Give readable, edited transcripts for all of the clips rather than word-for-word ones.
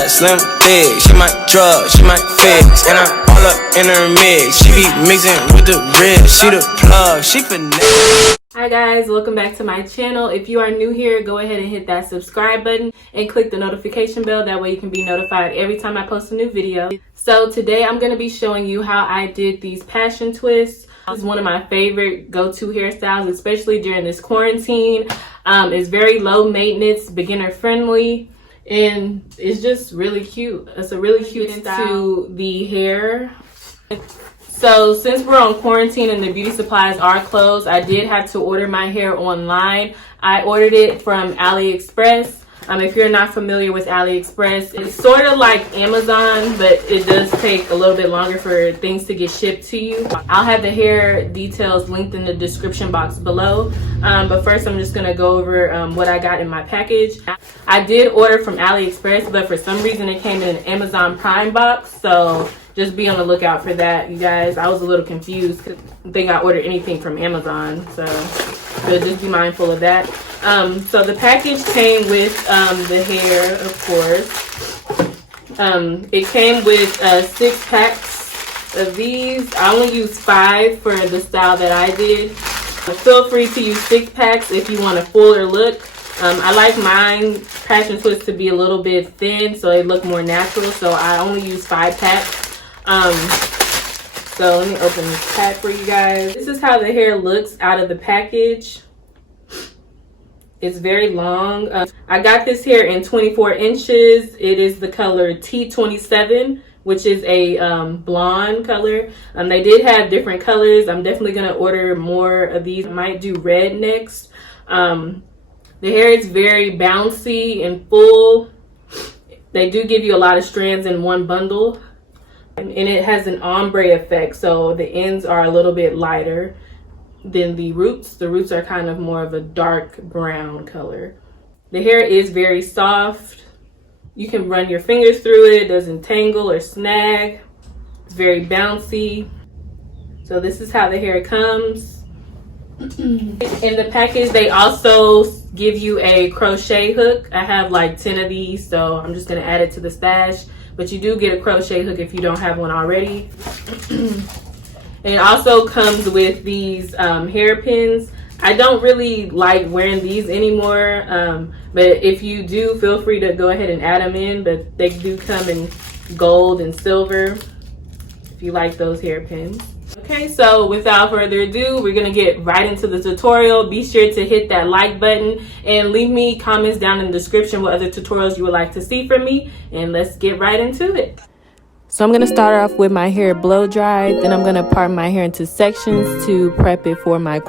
bad, slim, thick. She might drug, she might fix. And I'm all up in her mix. She be mixing with the ribs. She the plug, she finesse. Hi guys, welcome back to my channel. If you are new here, go ahead and hit that subscribe button and click the notification bell. That way you can be notified every time I post a new video. So today I'm going to be showing you how I did these passion twists. This is one of my favorite go-to hairstyles, especially during this quarantine. It's very low maintenance, beginner friendly, and it's just really cute. It's a really cute style. To the hair. So since we're on quarantine and the beauty supplies are closed, I did have to order my hair online. I ordered it from AliExpress. If you're not familiar with AliExpress, it's sort of like Amazon, but it does take a little bit longer for things to get shipped to you. I'll have the hair details linked in the description box below. But first I'm just gonna go over what I got in my package. I did order from AliExpress, but for some reason it came in an Amazon Prime box. So just be on the lookout for that, you guys. I was a little confused because I think I ordered anything from Amazon, so just be mindful of that. So the package came with the hair, of course. It came with 6 packs of these. I only used 5 for the style that I did. Feel free to use 6 packs if you want a fuller look. I like mine passion twists to be a little bit thin so they look more natural, so I only use 5 packs. So let me open this pack for you guys. This is how the hair looks out of the package. It's very long. I got this hair in 24 inches. It is the color T27, which is a blonde color. They did have different colors. I'm definitely gonna order more of these. I might do red next. The hair is very bouncy and full. They do give you a lot of strands in one bundle. And it has an ombre effect, so the ends are a little bit lighter than the roots. The roots are kind of more of a dark brown color. The hair is very soft. You can run your fingers through it. It doesn't tangle or snag. It's very bouncy. So this is how the hair comes. In the package, they also give you a crochet hook. I have like 10 of these, so I'm just gonna add it to the stash. But you do get a crochet hook if you don't have one already. And it also comes with these hairpins. I don't really like wearing these anymore, but if you do, feel free to go ahead and add them in. But they do come in gold and silver if you like those hairpins. Okay, so without further ado, we're gonna get right into the tutorial. Be sure to hit that like button and leave me comments down in the description what other tutorials you would like to see from me, and let's get right into it. So I'm gonna start off with my hair blow dried, then I'm gonna part my hair into sections to prep it for my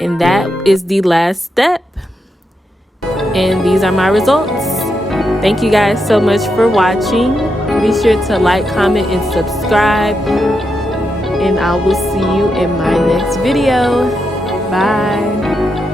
And that is the last step. And these are my results. Thank you guys so much for watching. Be sure to like, comment, and subscribe. And I will see you in my next video. Bye.